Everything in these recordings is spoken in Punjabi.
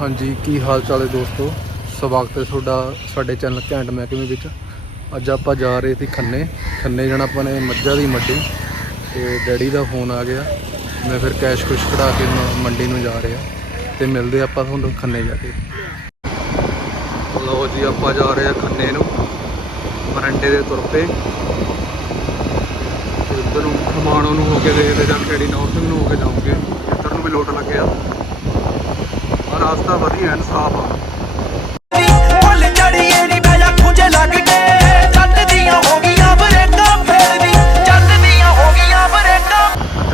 ਹਾਂਜੀ, ਕੀ ਹਾਲ ਚਾਲ ਹੈ ਦੋਸਤੋ? ਸਵਾਗਤ ਹੈ ਤੁਹਾਡਾ ਸਾਡੇ ਚੈਨਲ ਘੈਂਟ ਮਹਿਕਮੇ ਵਿੱਚ। ਅੱਜ ਆਪਾਂ ਜਾ ਰਹੇ ਸੀ ਖੰਨੇ। ਖੰਨੇ ਜਾਣਾ ਆਪਾਂ ਨੇ ਮੱਝਾਂ ਦੀ ਮੰਡੀ। ਤੇ ਡੈਡੀ ਦਾ ਫੋਨ ਆ ਗਿਆ। ਮੈਂ ਫਿਰ ਕੈਸ਼ ਕੁਸ਼ ਕਢਾ ਕੇ ਮ- ਮੰਡੀ ਨੂੰ ਜਾ ਰਿਹਾ। ਤੇ ਮਿਲਦੇ ਆਪਾਂ ਤੁਹਾਨੂੰ ਖੰਨੇ ਜਾ ਕੇ। ਲਓ ਜੀ, ਆਪਾਂ ਜਾ ਰਹੇ ਆ ਖੰਨੇ ਨੂੰ। ਮਰੰਡੇ ਦੇ ਤੁਰ ਪਏ। ਤੇ ਇੱਧਰ ਨੂੰ ਖਮਾਣੋ ਨੂੰ ਹੋ ਕੇ ਦੇਖਦੇ ਜਾਂ ਕਿਹੜੀ ਨੌਰਥ ਨੂੰ ਹੋ ਕੇ ਜਾਓਗੇ ਇੱਧਰ ਨੂੰ ਵੀ ਲੋਟ ਲੱਗਿਆ। ਰਾਸਤਾ ਵਧੀਆ ਐਨ ਸਾਫ਼ ਆ।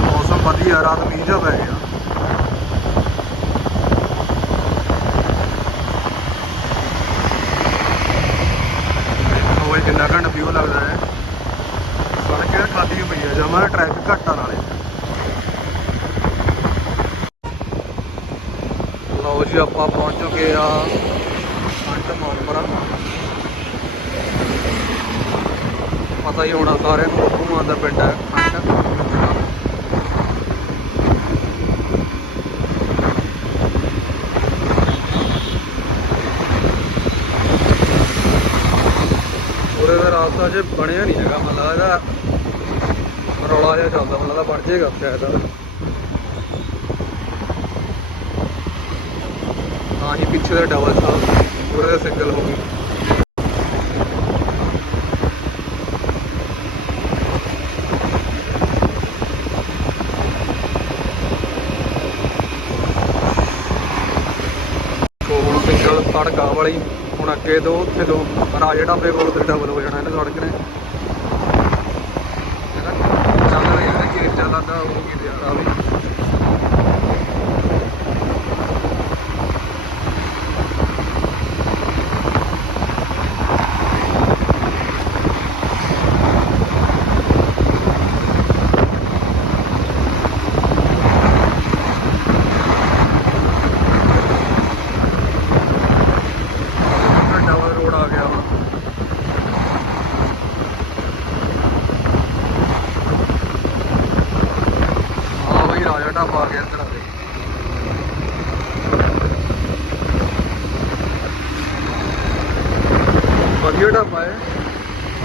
ਮੌਸਮ ਵਧੀਆ ਰਾਤ ਮੀਂਹ ਜਾ ਪੈ ਗਿਆ। ਹੋਏ ਕਿੰਨਾ ਘੰਟਾ ਵਿਊ ਲੱਗਦਾ ਹੈ। ਸੜਕ ਇਹ ਖਾਲੀ ਪਈ ਹੈ ਜਮਾ ਟ੍ਰੈਫਿਕ ਘੱਟ ਆ ਨਾਲੇ ਲਓ ਜੀ ਆਪਾਂ ਪਹੁੰਚ ਚੁੱਕੇ ਆ ਅੰਟ ਮੋਨਪਰਾ। ਪਤਾ ਹੀ ਹੋਣਾ ਸਾਰਿਆਂ ਨੂੰ ਭੂਆਂ ਦਾ ਪਿੰਡ ਹੈ ਅੰਟ ਉਹਦੇ ਰਾਸਤਾ ਜੇ ਬਣਿਆ ਨਹੀਂ ਹੈਗਾ ਮਤਲਬ ਇਹਦਾ ਰੌਲਾ ਜਿਹਾ ਚੱਲਦਾ ਮਤਲਬ ਬਣ ਜਾਏਗਾ ਸ਼ਾਇਦ ਹਾਂ ਹੀ ਪਿੱਛੇ ਦਾ ਡਬਲ ਸਾਹਿਬ ਪੂਰੇ ਦਾ ਸਿੰਗਲ ਹੋ ਗਈ। ਸਿੰਗਲ ਸੜਕ ਆ ਵਾਲੀ, ਹੁਣ ਅੱਗੇ ਦੋ ਉੱਥੇ ਦੋ ਰਾਜੇ ਢਾਬੇ ਕੋਲ ਤੇ ਡਬਲ ਹੋ ਜਾਣਾ ਇਹਨੇ ਸੜਕ ਨੇ। ਚੱਲ ਰਿਹਾ ਜਿਹੜਾ ਚੇਂਜ ਚੱਲਦਾ ਉਹ ਕੀ ਯਾਰ ਆ ਵੀ ਡਬਲ ਰੋਡ ਆ ਗਿਆ ਹੁਣ ਹਾਂ ਬਈ ਰਾਜਾ ਗਿਆ ਇੱਧਰ ਆ ਵਧੀਆ ਢਾਬਾ ਹੈ।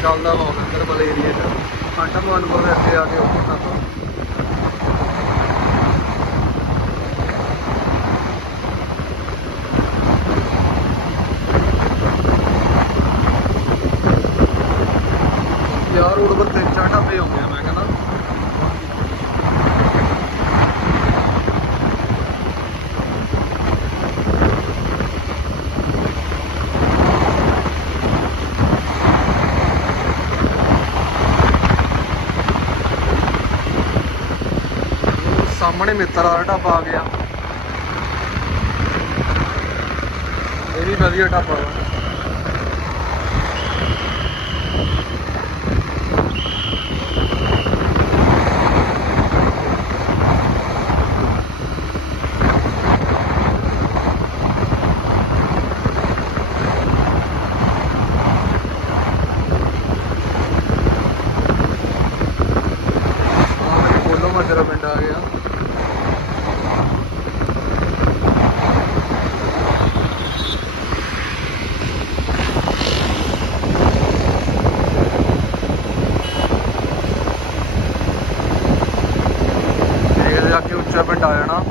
ਚੱਲਦਾ ਬਹੁਤ, ਇੱਧਰ ਵਾਲੇ ਏਰੀਏ 'ਚ। ਆਟਾ ਮਾਨਪੁਰ ਦੇ ਅੱਗੇ ਆ ਕੇ ਉਹ ਢਾਬਾ ਯਾਰ ਰੋਡ ਪਰ ਤਿੰਨ ਚਾਰ ਢਾਬੇ ਆਉਂਦੇ ਆ ਮੈਂ ਕਹਿੰਦਾ ਸਾਹਮਣੇ ਮਿੱਤਰ ਵਾਲਾ ਢਾਬਾ ਆ ਗਿਆ। ਇਹ ਵੀ ਵਧੀਆ ਢਾਬਾ ਵਾ। ਹਾਂ ਪਿੰਡ ਆ ਗਿਆ ਇਹ ਜਾ ਕੇ ਉੱਚਾ ਪਿੰਡ ਆ ਜਾਣਾ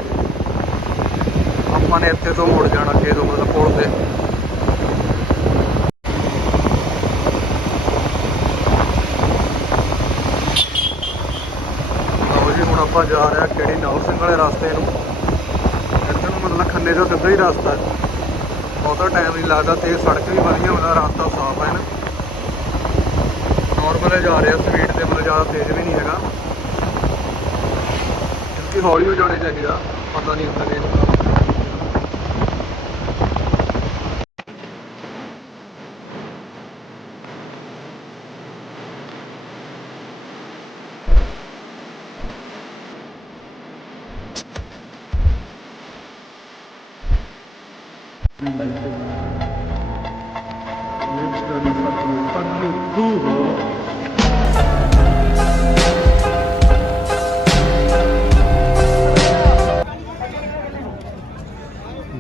ਆਪਾਂ ਨੇ ਇੱਥੇ ਤੋਂ ਮੁੜ ਜਾਣਾ ਅੱਗੇ ਤੋਂ ਮਤਲਬ ਪੁਲ ਤੇ ਲਓ ਜੀ ਹੁਣ ਆਪਾਂ ਜਾ ਰਹੇ ਹਾਂ ਕਿਹੜੀ ਨੌਰ ਸਿੰਘ ਵਾਲੇ ਰਸਤੇ ਨੂੰ ਇੱਧਰ ਨੂੰ ਮਤਲਬ ਖੰਨੇ ਤੋਂ ਸਿੱਧਾ ਹੀ ਰਸਤਾ ਹੈ ਬਹੁਤਾ ਟਾਈਮ ਨਹੀਂ ਲੱਗਦਾ ਤੇ ਸੜਕ ਵੀ ਵਧੀਆ ਹੁੰਦਾ ਰਸਤਾ ਸਾਫ਼ ਹੈ ਨਾ। ਨਾਰਮਲ ਜਾ ਰਿਹਾ ਸਪੀਡ ਤੇ, ਮਤਲਬ ਜ਼ਿਆਦਾ ਤੇਜ਼ ਵੀ ਨਹੀਂ ਹੈਗਾ। ਕਿਉਂਕਿ ਹੌਲੀ ਹੋ ਜਾਣੇ ਚਾਹੀਦਾ ਪਤਾ ਨਹੀਂ ਹੁੰਦਾ ਕਿ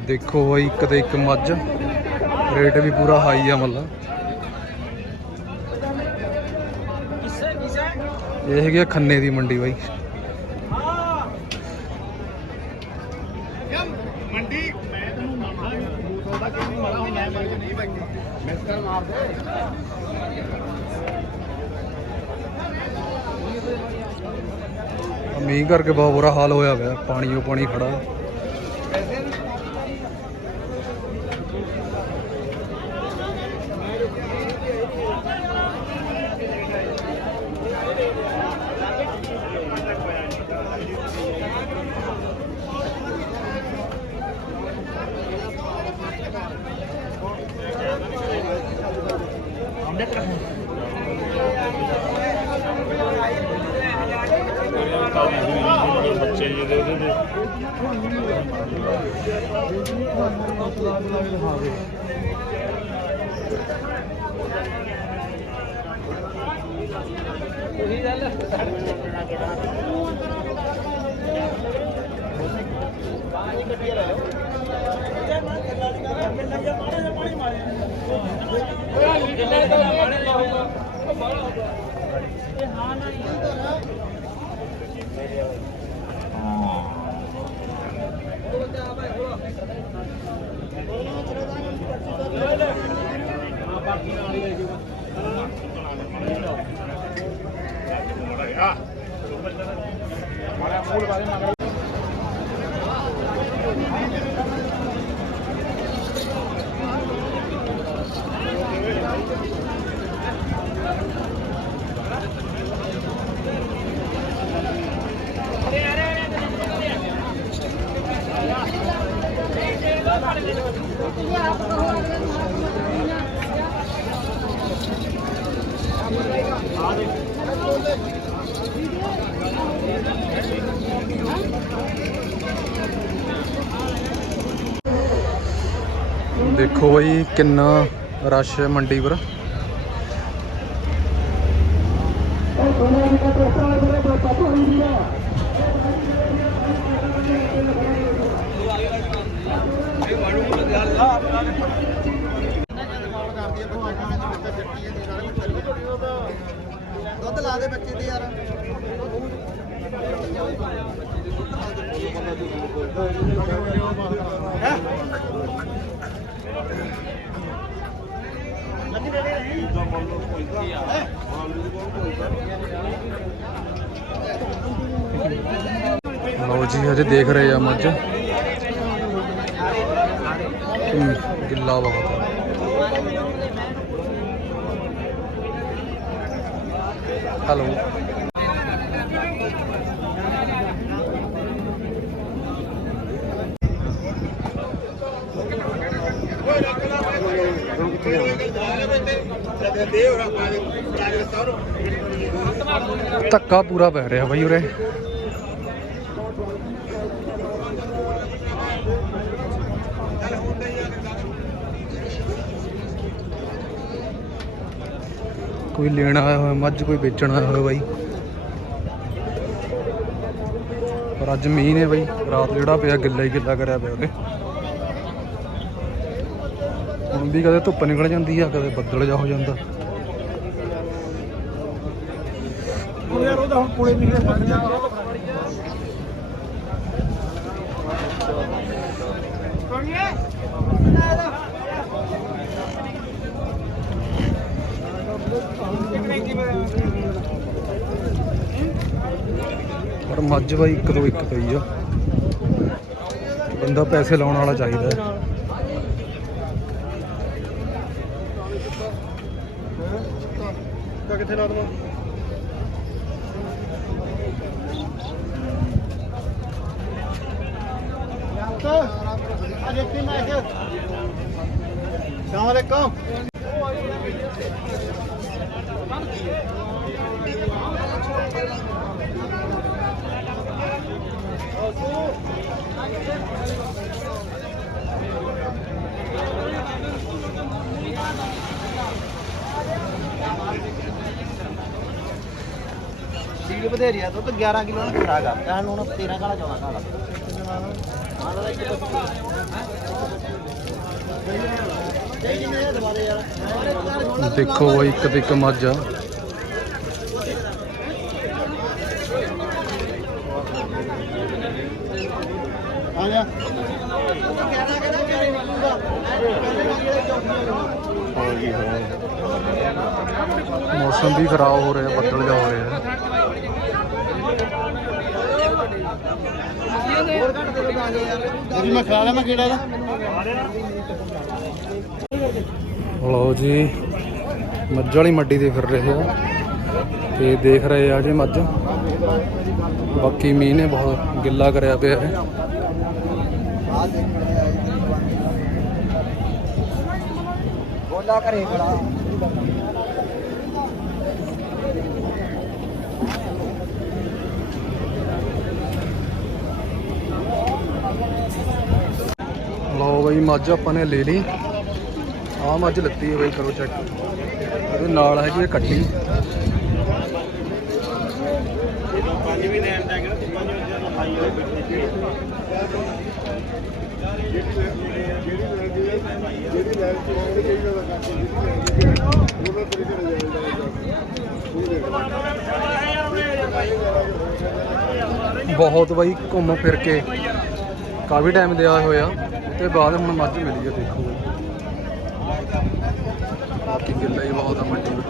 ਦੇਖੋ ਬਾਈ, ਇੱਕ ਤੇ ਇੱਕ ਮੱਝ। ਰੇਟ ਵੀ ਪੂਰਾ ਹਾਈ ਆ ਮੱਲਾ। ਇਹ ਹੈਗੀ ਖੰਨੇ ਦੀ ਮੰਡੀ ਬਾਈ। ਮੀਂਹ ਕਰਕੇ ਬਹੁਤ ਬੁਰਾ ਹਾਲ ਹੋਇਆ ਪਿਆ, ਪਾਣੀ ਉਹ ਪਾਣੀ ਖੜਾ। ਉਹੀ ਗੱਲ ਪਾਣੀ ਕੱਟਿਆ ਲੈ ਲਓ ਪਾਣੀ ਮਾਰੇ ਉਹ ਹਾਂ ਨਾ ਇਹ ਤਾਂ ਦੇਖੋ ਬਾਈ ਕਿੰਨਾ ਰਸ਼ ਹੈ ਮੰਡੀ ਪਰ। ਦੁੱਧ ਲਾ ਦੇ ਬੱਚੇ ਤੇ ਯਾਰ। ਲਓ ਜੀ ਹਜੇ ਦੇਖ ਰਹੇ ਆ ਮੱਝ। ਹਮ, ਗਿੱਲਾ ਧੱਕਾ ਪੂਰਾ ਪੈ ਰਿਹਾ ਬਾਈ ਉਰੇ। ਕੋਈ ਲੈਣ ਆਇਆ ਹੋਇਆ, ਮੱਝ ਕੋਈ ਵੇਚਣ ਆਇਆ ਹੋਇਆ ਬਾਈ। ਪਰ ਅੱਜ ਮੀਂਹ ਨੇ ਬਾਈ, ਰਾਤ ਜਿਹੜਾ ਪਿਆ, ਗਿੱਲਾ ਹੀ ਗਿੱਲਾ ਕਰਿਆ ਪਿਆ ਉਹਦੇ ਹੁਣ ਵੀ ਕਦੇ ਧੁੱਪ ਨਿਕਲ ਜਾਂਦੀ ਆ, ਕਦੇ ਬੱਦਲ ਜਾ ਹੋ ਜਾਂਦਾ। ਯਾਰ ਉਹਦਾ ਹੁਣ ਕੋਲੇ ਵੀ ਪਰ ਮੱਝ ਬਾਈ ਇੱਕ ਤੋਂ ਇੱਕ ਪਈ ਆ। ਬੰਦਾ ਪੈਸੇ ਲਾਉਣ ਵਾਲਾ ਚਾਹੀਦਾ ਹੈ। ਕਿੱਥੇ ਲਾ ਦਵਾਂ ਅੱਜ ਇੱਥੇ ਮੈਂ ਸਲਾਮ ਅਲੈਕਮ। ਸੀਲ ਬਧੇਰੀ ਆ ਦੁੱਧ 11 ਕਿਲੋ ਦਾ ਖਰਾਗਾ ਕਹਿਣ ਹੁਣ 13 ਕਾਲਾ 14 ਕਾਲਾ ਦੇਖੋ ਬਈ ਇੱਕ ਤੇ ਇੱਕ ਮੱਝ ਆ। ਆ ਜਾ। ਮੌਸਮ ਵੀ ਖਰਾਬ ਹੋ ਰਿਹਾ ਬੱਦਲ ਜਾ ਹੋ ਰਿਹਾ। ਜੀ ਮੈਂ ਖਾ ਲਿਆ ਮੈਂ ਕਿਹੜਾ ਦਾ ਲਓ ਜੀ ਮੱਝ ਵਾਲੀ ਮੰਡੀ ਤੇ ਫਿਰ ਰਹੇ ਆ ਤੇ ਦੇਖ ਰਹੇ ਆ ਜੀ ਮੱਝ। ਬਾਕੀ ਮੀਂਹ ਨੇ ਬਹੁਤ ਗਿੱਲਾ ਕਰਿਆ ਪਿਆ ਹੈ ਬੋਲਾ ਘਰੇ ਖੜਾ। ਲਓ ਬਈ ਮੱਝ ਆਪਾਂ ਨੇ ਲੈ ਲਈ। ਆਹ ਮੱਝ ਲੱਤੀ ਹੈ ਬਈ, ਕਰੋ ਚੈੱਕ ਇਹਦੇ ਨਾਲ ਹੈਗੀ ਹੈ ਕੱਟੀ। ਬਹੁਤ ਬਾਈ ਘੁੰਮ ਫਿਰ ਕੇ। ਕਾਫੀ ਟਾਈਮ ਦੇ ਆਏ ਹੋਇਆ ਤੇ ਬਾਅਦ ਹੁਣ ਮੱਝ ਮਿਲੀ ਹੈ, ਦੇਖੋ। ਬਾਕੀ ਗਿੱਲਾ ਹੀ ਬਹੁਤ ਆ ਮੰਡੀ ਵਿੱਚ।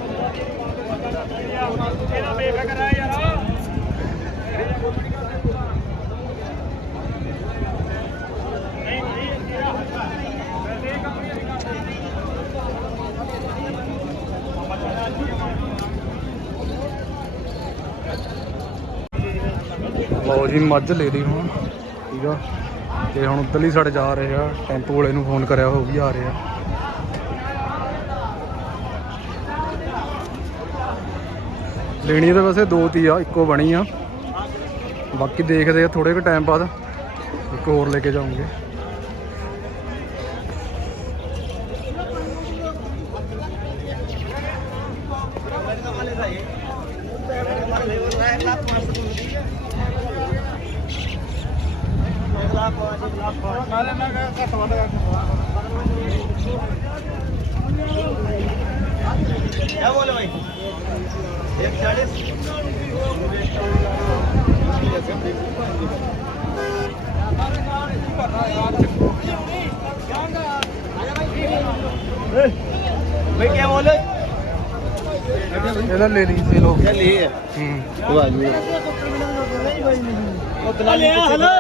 ਲਓ ਜੀ, ਮੱਝ ਲੈ ਲਈ ਹੁਣ। ਠੀਕ ਆ। ਤੇ ਹੁਣ ਉੱਧਰਲੀ ਸਾਡੇ ਜਾ ਰਹੇ ਆ। ਟੈਂਪੂ ਵਾਲੇ ਨੂੰ ਫੋਨ ਕਰਿਆ, ਉਹ ਵੀ ਆ ਰਹੇ ਆ। ਲੈਣੀ ਤਾਂ ਵੈਸੇ ਦੋ ਤੀ ਆ, ਇੱਕੋ ਬਣੀ ਆ। ਬਾਕੀ ਦੇਖਦੇ ਆ ਥੋੜੇ ਕੁ ਟਾਈਮ ਬਾਅਦ, ਇੱਕ ਹੋਰ ਲੈ ਕੇ ਜਾਵਾਂਗੇ क्या बोले भाई एक चालीस भाई क्या बोले ਇਹਦਾ ਲੈ ਲਈ ਸੇਲ ਹੋ ਗਈ ले ਹੂੰ वो आ गई वो दलाली हेलो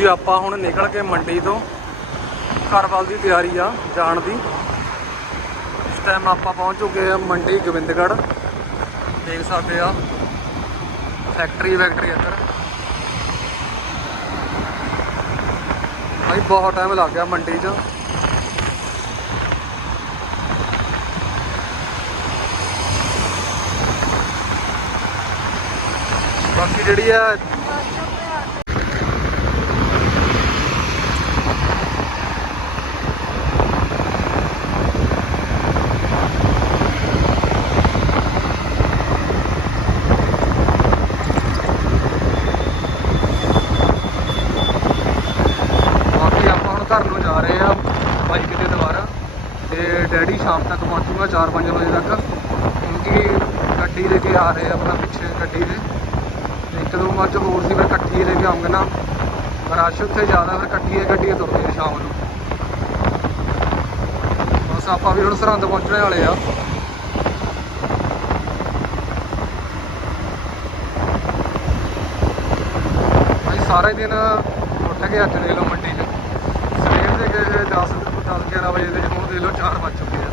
ਜੀ, ਆਪਾਂ ਹੁਣ ਨਿਕਲ ਕੇ ਮੰਡੀ ਤੋਂ ਘਰ ਵੱਲ ਦੀ ਤਿਆਰੀ ਆ ਜਾਣ ਦੀ। ਇਸ ਟਾਈਮ ਆਪਾਂ ਪਹੁੰਚ ਚੁੱਕੇ ਆ ਮੰਡੀ ਗੋਬਿੰਦਗੜ੍ਹ। ਦੇਖ ਸਕਦੇ ਆ ਫੈਕਟਰੀ ਫੈਕਟਰੀ ਇੱਧਰ। ਭਾਈ ਬਹੁਤ ਟਾਈਮ ਲੱਗ ਗਿਆ ਮੰਡੀ 'ਚ। ਬਾਕੀ ਜਿਹੜੀ ਆ ਬਾਕੀ ਆਪਾਂ ਹੁਣ ਘਰ ਨੂੰ ਜਾ ਰਹੇ ਆ ਬਾਈਕ ਦੇ ਦੁਆਰਾ ਤੇ ਡੈਡੀ ਸ਼ਾਮ ਤੱਕ ਪਹੁੰਚੂਗਾ 4-5 ਵਜੇ ਤੱਕ। ਕਿਉਂਕਿ ਗੱਡੀ ਲੈ ਕੇ ਆ ਰਹੇ ਆਪਣਾ ਪਿੱਛੇ ਗੱਡੀ ਦੇ। ਇੱਕ ਦੋ ਮੱਝ ਹੋਰ ਸੀ, ਫਿਰ ਇਕੱਠੀ ਲੈ ਕੇ ਆਉਂਗੇ ਨਾ। ਰਸ਼ ਉੱਥੇ ਜ਼ਿਆਦਾ ਫਿਰ ਇਕੱਠੀ ਗੱਡੀ ਤੁਰਦੀ ਸ਼ਾਮ ਨੂੰ। ਬਸ ਆਪਾਂ ਵੀ ਹੁਣ ਸਰਹੰਦ ਪਹੁੰਚਣੇ ਵਾਲੇ ਆ। ਸਾਰੇ ਦਿਨ ਉੱਠ ਕੇ ਅੱਜ ਦੇ ਲਓ ਮੰਡੀ 'ਚ। ਸਵੇਰ ਸੀਗੇ 10 10 11 ਵਜੇ ਦੇ ਹੁਣ ਦੇ ਲਓ 4 ਵੱਜ ਚੁੱਕੇ ਆ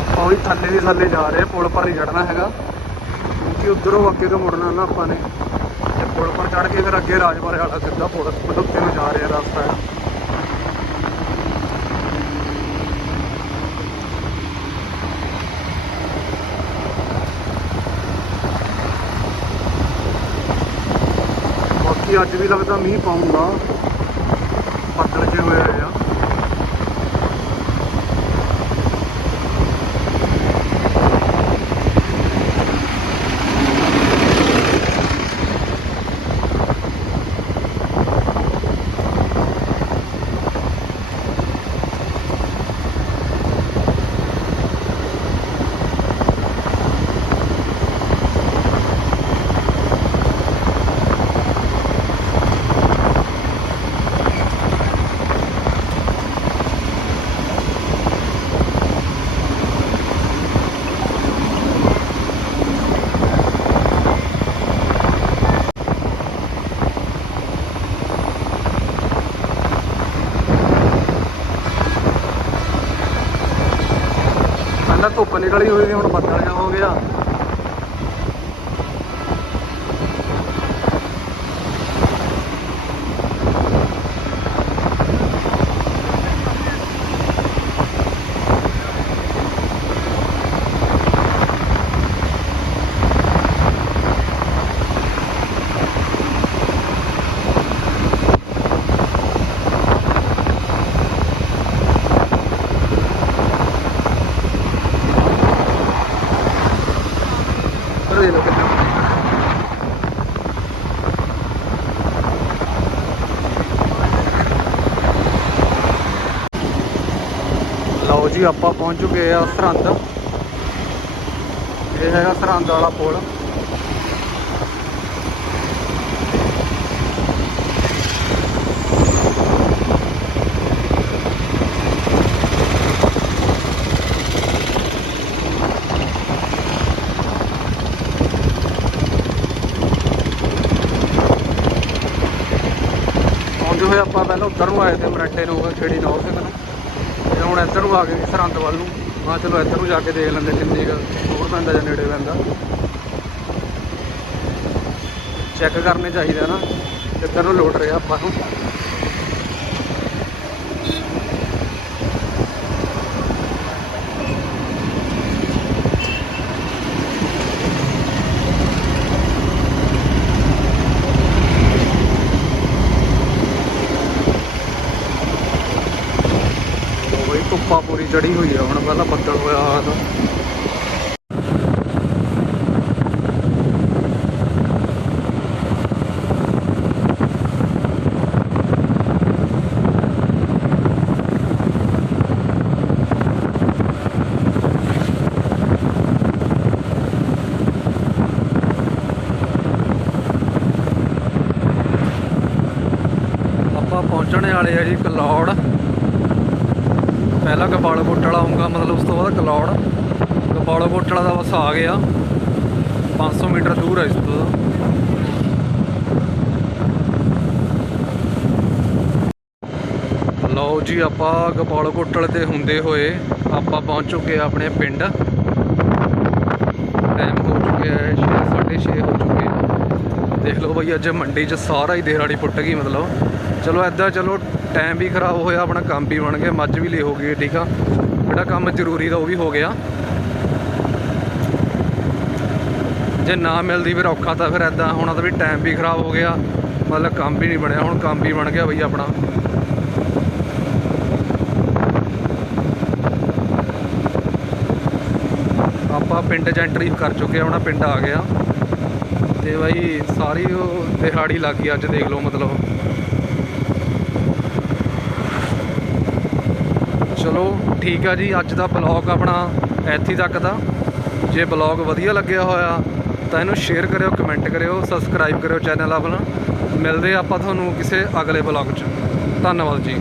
ਆਪਾਂ ਵੀ ਥੱਲੇ ਦੀ ਥੱਲੇ ਜਾ ਰਹੇ, ਪੁਲ ਪਰ ਹੀ ਚੜਨਾ ਹੈਗਾ। ਕਿਉਂਕਿ ਉਧਰੋਂ ਅੱਗੇ ਤੋਂ ਮੁੜਨਾ ਨਾ ਆਪਾਂ ਨੇ। ਤੇ ਪੁਲ ਪਰ ਚੜ ਕੇ ਫਿਰ ਅੱਗੇ ਰਾਜਪੁਰੇ ਵਾਲਾ ਸਿੱਧਾ ਪੁਲ ਪੁਲ ਉੱਤੇ ਨੂੰ ਜਾ ਰਿਹਾ ਰਸਤਾ। ਹੈ ਬਾਕੀ ਅੱਜ ਵੀ ਲੱਗਦਾ ਮੀਂਹ ਪਾਉਂਗਾ ਬੱਦਲ ਜੇ ਹੋਏ ਹੋਏ ਆ ਪਹਿਲਾਂ ਧੁੱਪ ਨਿਕਲੀ ਹੋਈ ਸੀ ਹੁਣ ਬੱਦਲ ਜਿਹਾ ਹੋ ਗਿਆ ਪਰ ਇਹ ਲੋਕ ਕਿੰਨਾ ਲਓ ਜੀ, ਆਪਾਂ ਪਹੁੰਚ ਚੁੱਕੇ ਆ ਸਰਹੰਦ। ਇਹ ਹੈਗਾ ਸਰਹੰਦ ਵਾਲਾ ਪੁਲ। ਆਉਂਦੇ ਹੋਏ ਆਪਾਂ ਪਹਿਲਾਂ ਉੱਧਰ ਨੂੰ ਆਏ ਤੇ ਮਰਾਟੇ ਨੂੰ ਖੇੜੀ ਨੌਰ ਸਿੰਘ ਨੂੰ ਤੇ ਹੁਣ ਇੱਧਰ ਨੂੰ ਆ ਗਏ ਸਰਹੰਦ ਵੱਲ ਨੂੰ। ਮੈਂ ਚਲੋ ਇੱਧਰ ਨੂੰ ਜਾ ਕੇ ਦੇਖ ਲੈਂਦੇ ਕਿੰਨੀ ਕੁ ਦੂਰ ਪੈਂਦਾ ਜਾਂ ਨੇੜੇ ਪੈਂਦਾ। ਚੈੱਕ ਕਰਨੇ ਚਾਹੀਦੇ ਨਾ। ਕਿੱਧਰ ਨੂੰ ਲੋਟ ਰਿਹਾ ਆਪਾਂ ਨੂੰ ਉਹ ਬਈ ਧੁੱਪਾ ਪੂਰੀ ਚੜੀ ਹੋਈ ਆ ਹੁਣ ਪਹਿਲਾਂ ਬੱਦਲ ਹੋਇਆ ਹੋਇਆ ਤਾਂ ਆਪਾਂ ਪਹੁੰਚਣੇ ਵਾਲੇ ਆ ਜੀ ਕਲੌੜ ਪਹਿਲਾਂ ਕਪਾਲੋ ਕੋਟ ਵਾਲਾ ਆਉਂਗਾ ਮਤਲਬ ਉਸ ਤੋਂ ਬਾਅਦ ਕਲੌੜ। ਕਪਾਲੋ ਕੋਟ ਵਾਲਾ ਦਾ ਬਸ ਆ ਗਿਆ। 500 ਮੀਟਰ ਦੂਰ ਹੈ ਇਸ ਤੋਂ। ਲਓ ਜੀ, ਆਪਾਂ ਕਪਾਲੋ ਕੋਟ ਵਾਲੇ ਤੇ ਹੁੰਦੇ ਹੋਏ ਆਪਾਂ ਪਹੁੰਚ ਚੁੱਕੇ ਆ ਆਪਣੇ ਪਿੰਡ। ਟਾਈਮ ਹੋ ਚੁੱਕਿਆ ਹੈ 6:30 ਹੋ ਚੁੱਕੇ ਆ। ਦੇਖ ਲਓ ਬਈ, ਅੱਜ ਮੰਡੀ 'ਚ ਸਾਰਾ ਹੀ ਦੇਰਾੜੀ ਪੁੱਟ ਗਈ, ਮਤਲਬ। ਚਲੋ ਐਦਾਂ ਚਲੋ ਟਾਈਮ ਵੀ ਖਰਾਬ ਹੋਇਆ, ਆਪਣਾ ਕੰਮ ਵੀ ਬਣ ਗਿਆ, ਮੱਝ ਵੀ ਲੈ ਹੋ ਗਈ ਠੀਕ ਆ। ਜਿਹੜਾ ਕੰਮ ਜ਼ਰੂਰੀ ਦਾ ਉਹ ਵੀ ਹੋ ਗਿਆ। ਜੇ ਨਾ ਮਿਲਦੀ ਫਿਰ ਔਖਾ ਤਾਂ ਫਿਰ ਐਦਾਂ ਹੋਣਾ ਤਾਂ ਵੀ ਟਾਈਮ ਵੀ ਖਰਾਬ ਹੋ ਗਿਆ। ਮਤਲਬ ਕੰਮ ਵੀ ਨਹੀਂ ਬਣਿਆ, ਹੁਣ ਕੰਮ ਵੀ ਬਣ ਗਿਆ ਬਈ ਆਪਣਾ। ਆਪਾਂ ਪਿੰਡ 'ਚ ਐਂਟਰੀ ਕਰ ਚੁੱਕੇ ਆ ਹੁਣ ਪਿੰਡ ਆ ਗਿਆ। ਤੇ ਬਾਈ ਸਾਰੀ ਉਹ ਦਿਹਾੜੀ ਲੱਗ ਅੱਜ, ਦੇਖ ਲਓ ਮਤਲਬ। ਚਲੋ ਠੀਕ ਆ ਜੀ, ਅੱਜ ਦਾ ਬਲੌਗ ਆਪਣਾ ਇੱਥੇ ਤੱਕ ਦਾ ਜੇ ਬਲੌਗ ਵਧੀਆ ਲੱਗਿਆ ਹੋਇਆ ਤਾਂ ਇਹਨੂੰ ਸ਼ੇਅਰ ਕਰਿਓ ਕਮੈਂਟ ਕਰਿਓ ਸਬਸਕ੍ਰਾਈਬ ਕਰਿਓ ਚੈਨਲ ਆਪਣਾ। ਮਿਲਦੇ ਆਪਾਂ ਤੁਹਾਨੂੰ ਕਿਸੇ ਅਗਲੇ ਬਲੌਗ 'ਚ। ਧੰਨਵਾਦ ਜੀ।